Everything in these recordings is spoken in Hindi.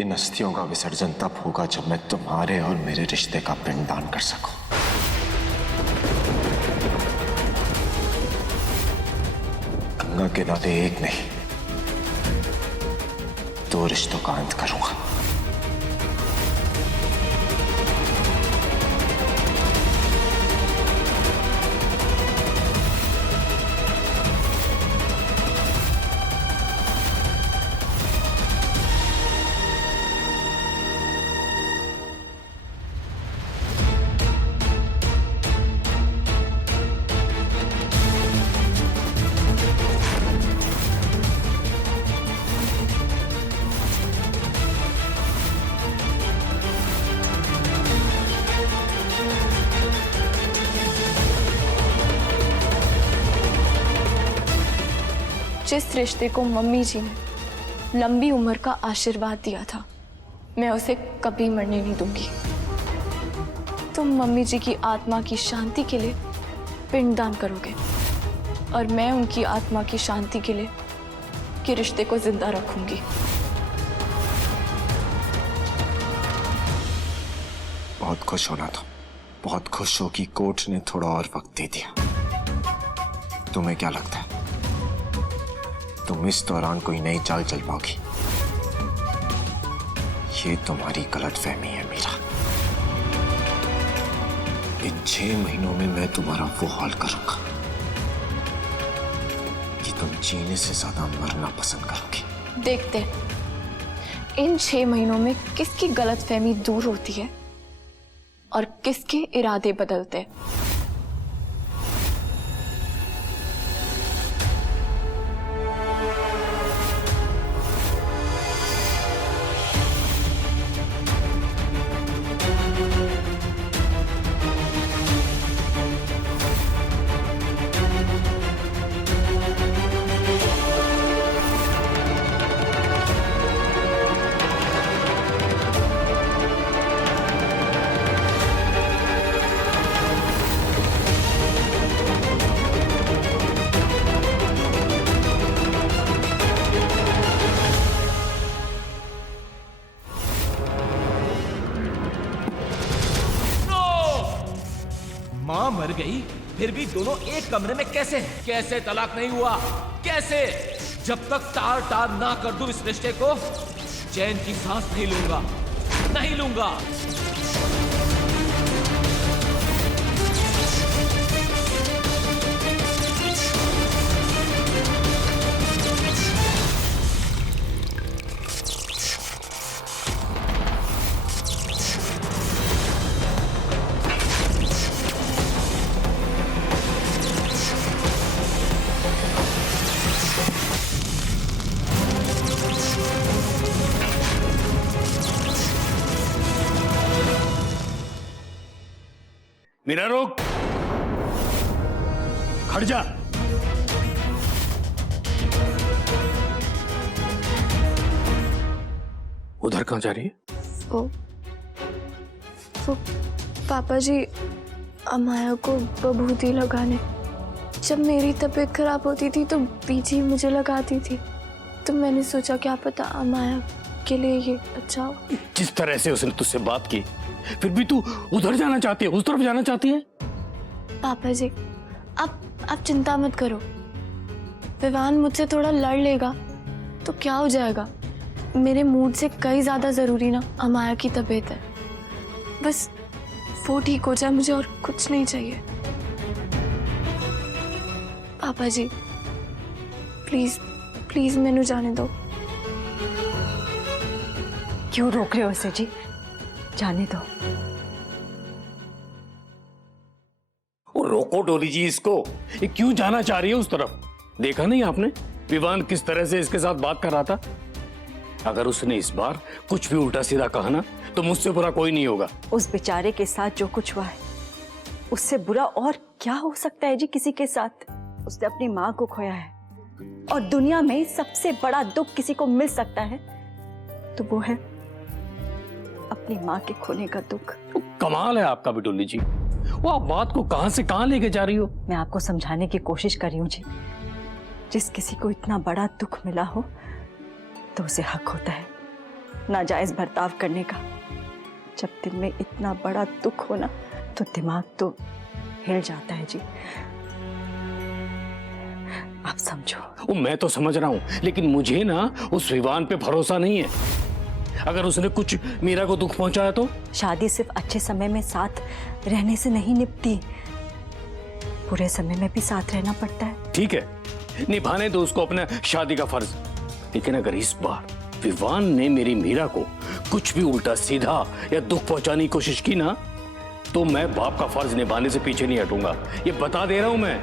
इन अस्थियों का विसर्जन तब होगा जब मैं तुम्हारे और मेरे रिश्ते का पिंडदान कर सकूं। गंगा किनारे एक नहीं, 2 रिश्तों का अंत करूंगा। जिस रिश्ते को मम्मी जी ने लंबी उम्र का आशीर्वाद दिया था, मैं उसे कभी मरने नहीं दूंगी। तुम मम्मी जी की आत्मा की शांति के लिए पिंडदान करोगे और मैं उनकी आत्मा की शांति के लिए के रिश्ते को जिंदा रखूंगी। बहुत खुश होना था, बहुत खुश हो कि कोर्ट ने थोड़ा और वक्त दे दिया। तुम्हें क्या लगता है तुम इस दौरान कोई नई चाल चल पाओगी? ये तुम्हारी गलतफहमी है मीरा। इन 6 महीनों में मैं तुम्हारा वो हाल करूंगा कि तुम जीने से ज्यादा मरना पसंद करोगी। देखते हैं इन 6 महीनों में किसकी गलतफहमी दूर होती है और किसके इरादे बदलते हैं। मां मर गई फिर भी दोनों एक कमरे में कैसे हैं? कैसे तलाक नहीं हुआ? कैसे? जब तक तार तार ना कर दूं इस रिश्ते को, चैन की सांस नहीं लूंगा, नहीं लूंगा। मीरा रुक, खड़ जा। उधर कहां जा रही है? वो पापा जी अमाया को बभूति लगाने। जब मेरी तबीयत खराब होती थी तो बीजी मुझे लगाती थी, तो मैंने सोचा क्या पता अमाया के लिए ये अच्छा हो। जिस तरह से उसने तुझसे बात की, फिर भी तू उधर जाना चाहती है, उस तरफ जाना चाहती है? पापा जी आप चिंता मत करो। विवान मुझसे थोड़ा लड़ लेगा तो क्या हो जाएगा। मेरे मूड से कई ज्यादा जरूरी ना अमाया की तबीयत है। बस वो ठीक हो जाए, मुझे और कुछ नहीं चाहिए। पापा जी प्लीज प्लीज मैनू जाने दो। क्यों रोक रहे हो उसे जी? जाने दो। और रोको डोली जी इसको, ये क्यों जाना चाह रही है उस तरफ? देखा नहीं आपने विवान किस तरह से इसके साथ बात कर रहा था? अगर उसने इस बार कुछ भी उल्टा सीधा कहा ना तो मुझसे बुरा कोई नहीं होगा। उस बेचारे के साथ जो कुछ हुआ है उससे बुरा और क्या हो सकता है जी किसी के साथ? उसने अपनी माँ को खोया है और दुनिया में सबसे बड़ा दुख किसी को मिल सकता है तो वो है अपनी माँ के खोने का दुख। कमाल है आपका भी डोली जी, वो आप बात को कहां से कहां लेके जा रही हो? मैं आपको समझाने की कोशिश कर रही हूँ जी। जिस किसी को इतना बड़ा दुख मिला हो तो उसे हक होता है नाजायज बर्ताव करने का। जब दिल में इतना बड़ा दुख हो ना तो दिमाग तो हिल जाता है जी। आप समझो। वो मैं तो समझ रहा हूं, लेकिन मुझे ना उस विवान पे भरोसा नहीं है। अगर उसने कुछ मीरा को दुख पहुंचाया तो? शादी सिर्फ अच्छे समय में साथ रहने से नहीं निपटती, बुरे समय में भी साथ रहना पड़ता है। ठीक है, निभाने दो उसको अपना शादी का फर्ज, लेकिन अगर इस बार विवान ने मेरी मीरा को कुछ भी उल्टा सीधा या दुख पहुंचाने की कोशिश की ना, तो मैं बाप का फर्ज निभाने से पीछे नहीं हटूंगा, ये बता दे रहा हूं मैं।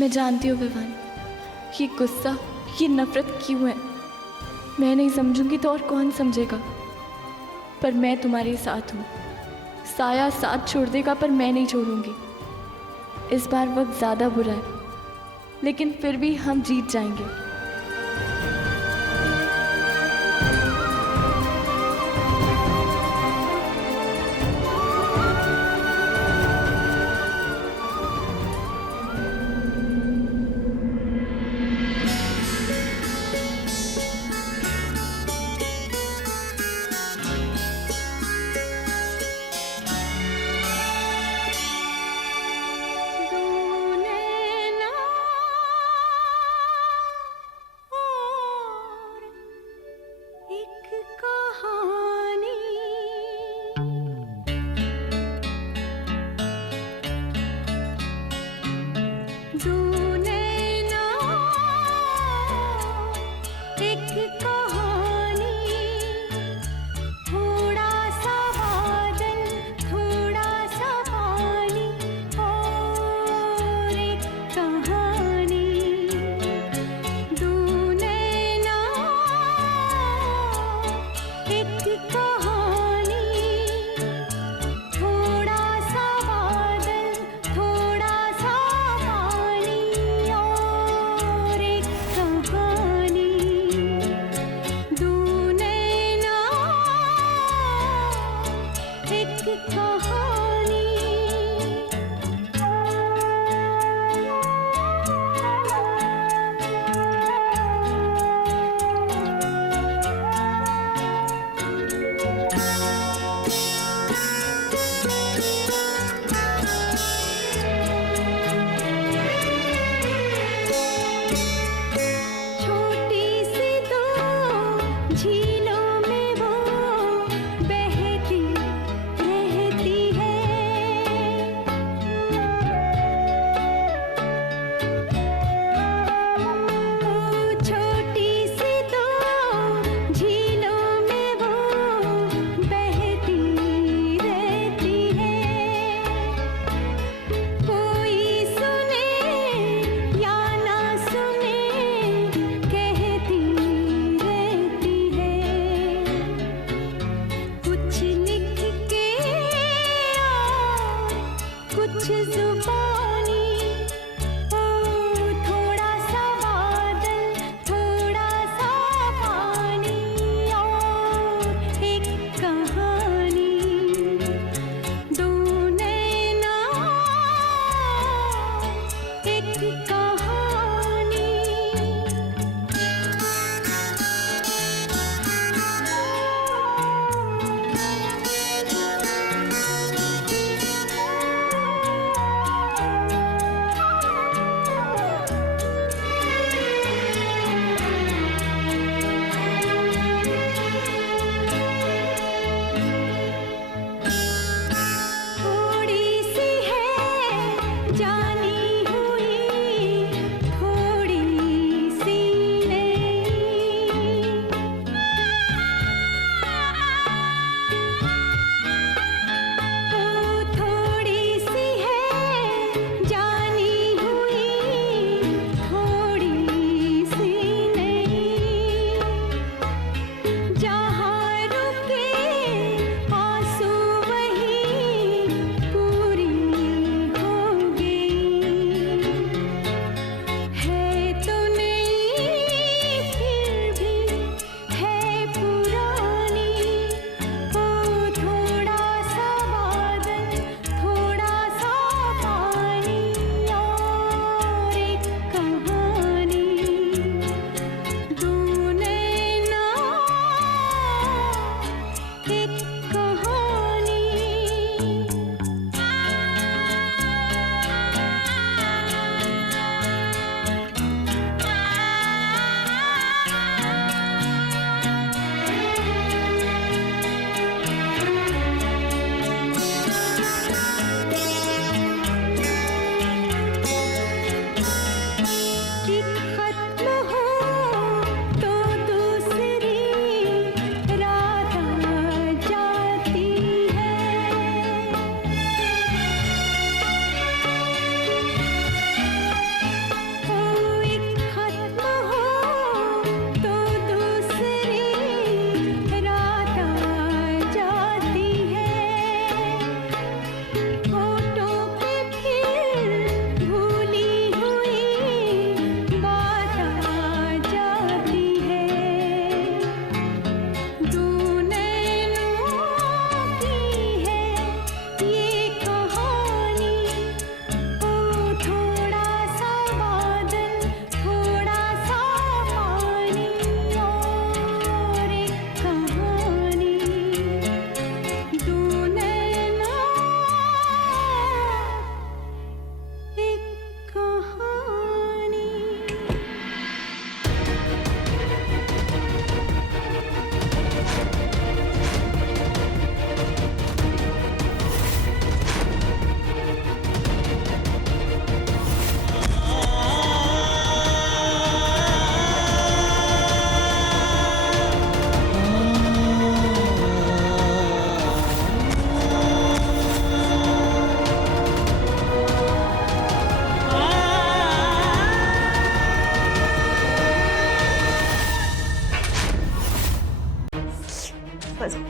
मैं जानती हूँ विवान, ये गुस्सा, ये नफरत क्यों है। मैं नहीं समझूंगी तो और कौन समझेगा। पर मैं तुम्हारे साथ हूँ। साया साथ छोड़ देगा पर मैं नहीं छोड़ूंगी। इस बार वक्त ज़्यादा बुरा है, लेकिन फिर भी हम जीत जाएंगे।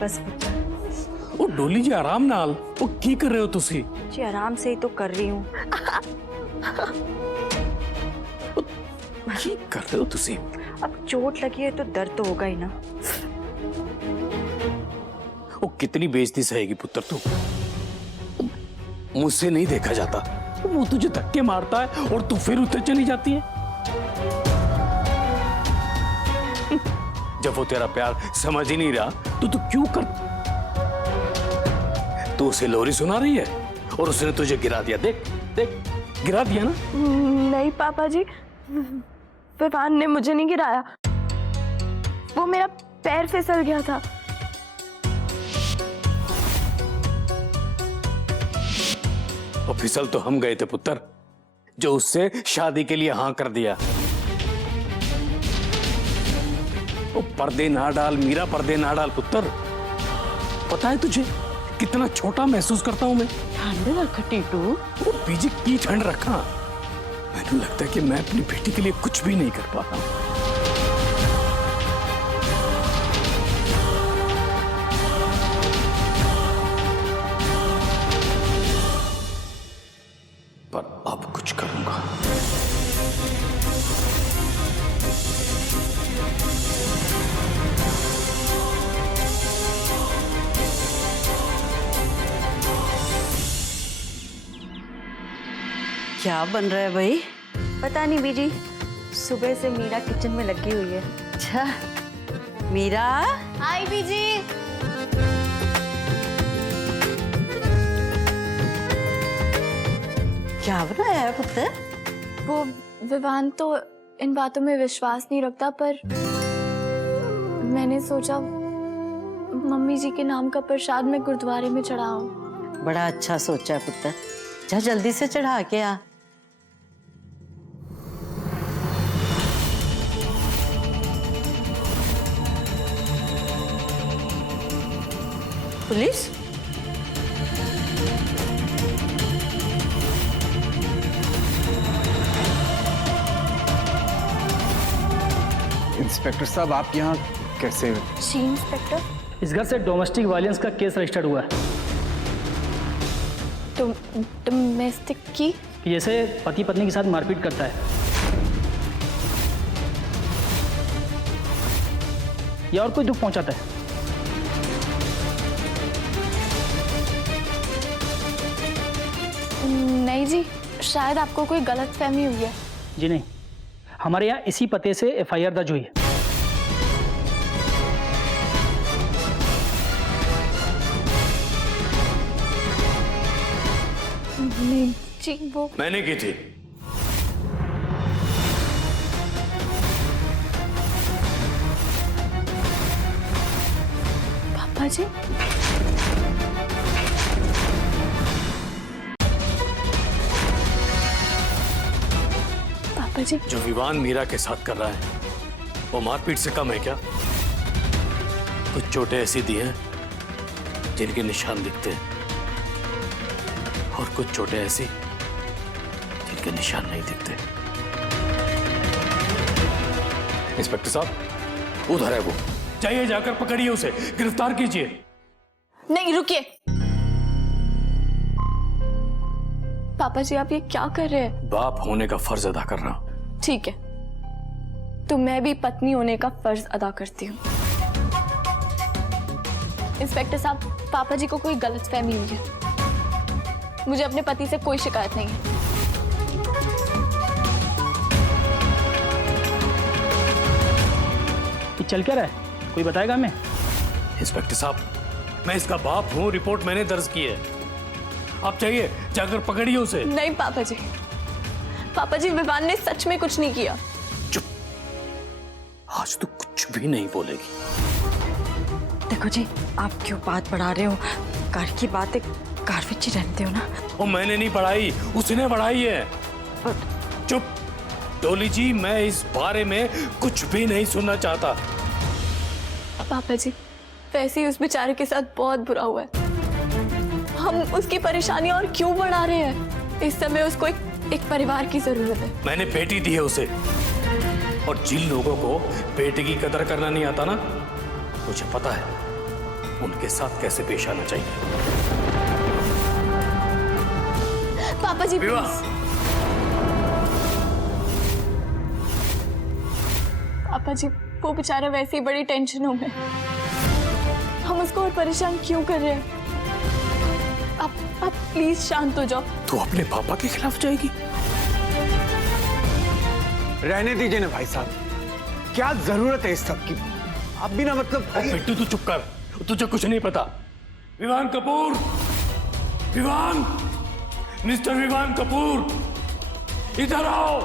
बस पुत्र। ओ डोली जी आराम नाल, ओ की कर रहे हो तुसी? जी आराम से ही तो कर रही हूँ। की कर रहे हो तुसी? अब चोट लगी है तो दर्द तो होगा ही ना। ओ कितनी बेइज्जती सहेगी पुत्र तू? मुझसे नहीं देखा जाता, वो तुझे धक्के मारता है और तू फिर उतर चली जाती है। जब वो तेरा प्यार समझ ही नहीं रहा तो तू क्यों कर? तू उसे लोरी सुना रही है और उसने तुझे गिरा दिया। देख देख, गिरा दिया ना। नहीं पापा जी, विवान ने मुझे नहीं गिराया, वो मेरा पैर फिसल गया था। और फिसल तो हम गए थे पुत्र, जो उससे शादी के लिए हाँ कर दिया। ओ पर्दे ना डाल मीरा, पर्दे ना डाल पुत्र। पता है तुझे कितना छोटा महसूस करता हूं मैं? ठंड रख टीटू। वो बीजी की ठंड रखा। मैंने लगता है कि मैं अपनी बेटी के लिए कुछ भी नहीं कर पा रहा हूं। पर अब कुछ करूंगा। क्या बन रहा है भाई? पता नहीं बीजी, सुबह से मीरा किचन में लगी हुई है। अच्छा मीरा। हाय बीजी। क्या बनाया है पुत्र? वो विवान तो इन बातों में विश्वास नहीं रखता, पर मैंने सोचा मम्मी जी के नाम का प्रसाद मैं गुरुद्वारे में चढ़ाऊं। बड़ा अच्छा सोचा है पुत्र, जा जल्दी से चढ़ा के आ। पुलिस? इंस्पेक्टर साहब, आप यहाँ कैसे? जी इंस्पेक्टर। इस घर से डोमेस्टिक वायलेंस का केस रजिस्टर्ड हुआ है। डोमेस्टिक की? जैसे पति पत्नी के साथ मारपीट करता है या और कोई दुख पहुंचाता है। नहीं जी, शायद आपको कोई गलतफहमी हुई है। जी नहीं, हमारे यहाँ इसी पते से एफआईआर दर्ज हुई है। नहीं जी, वो मैंने की थी। पापा जी। पापा जी, जो विवान मीरा के साथ कर रहा है वो मारपीट से कम है क्या? कुछ चोटें ऐसी दी हैं जिनके निशान दिखते हैं और कुछ चोटें ऐसी जिनके निशान नहीं दिखते। इंस्पेक्टर साहब, उधर है वो, जाइए जाकर पकड़िए उसे, गिरफ्तार कीजिए। नहीं रुकिए। पापा जी, आप ये क्या कर रहे हैं? बाप होने का फर्ज अदा कर रहा हूं। ठीक है, तो मैं भी पत्नी होने का फर्ज अदा करती हूँ। इंस्पेक्टर साहब, पापा जी को कोई गलतफहमी हुई है। मुझे अपने पति से कोई शिकायत नहीं है। ये चल क्या रहा है, कोई बताएगा हमें? इंस्पेक्टर साहब, मैं इसका बाप हूं, रिपोर्ट मैंने दर्ज की है। आप चाहिए जाकर पकड़िए उसे। नहीं पापा जी, पापा जी, विवान ने सच में कुछ नहीं किया। चुप, आज तो कुछ भी नहीं बोलेगी। देखो जी, आप क्यों बात बढ़ा रहे हो? घर की बातें घर में ही रहते हो ना। वो मैंने नहीं बढ़ाई, उसने बढ़ाई है। चुप डोली जी, मैं इस बारे में कुछ भी नहीं सुनना चाहता। पापा जी, वैसे ही उस बेचारे के साथ बहुत बुरा हुआ है। हम उसकी परेशानियां और क्यों बढ़ा रहे हैं? इस समय उसको एक परिवार की जरूरत है। मैंने बेटी दी है उसे, और जिन लोगों को बेटे की कदर करना नहीं आता ना, मुझे पता है उनके साथ कैसे पेश आना चाहिए। पापा जी विवाह। प्लीज। पापा जी वो बेचारा वैसे ही बड़ी टेंशनों में, हम उसको और परेशान क्यों कर रहे हैं? आप प्लीज शांत हो जाओ। तू अपने पापा के खिलाफ जाएगी? रहने दीजिए ना भाई साहब, क्या जरूरत है इस सब की? आप भी ना मतलब बिट्टू तू चुप कर, तुझे कुछ नहीं पता। विवान कपूर, विवान, मिस्टर विवान कपूर, इधर आओ।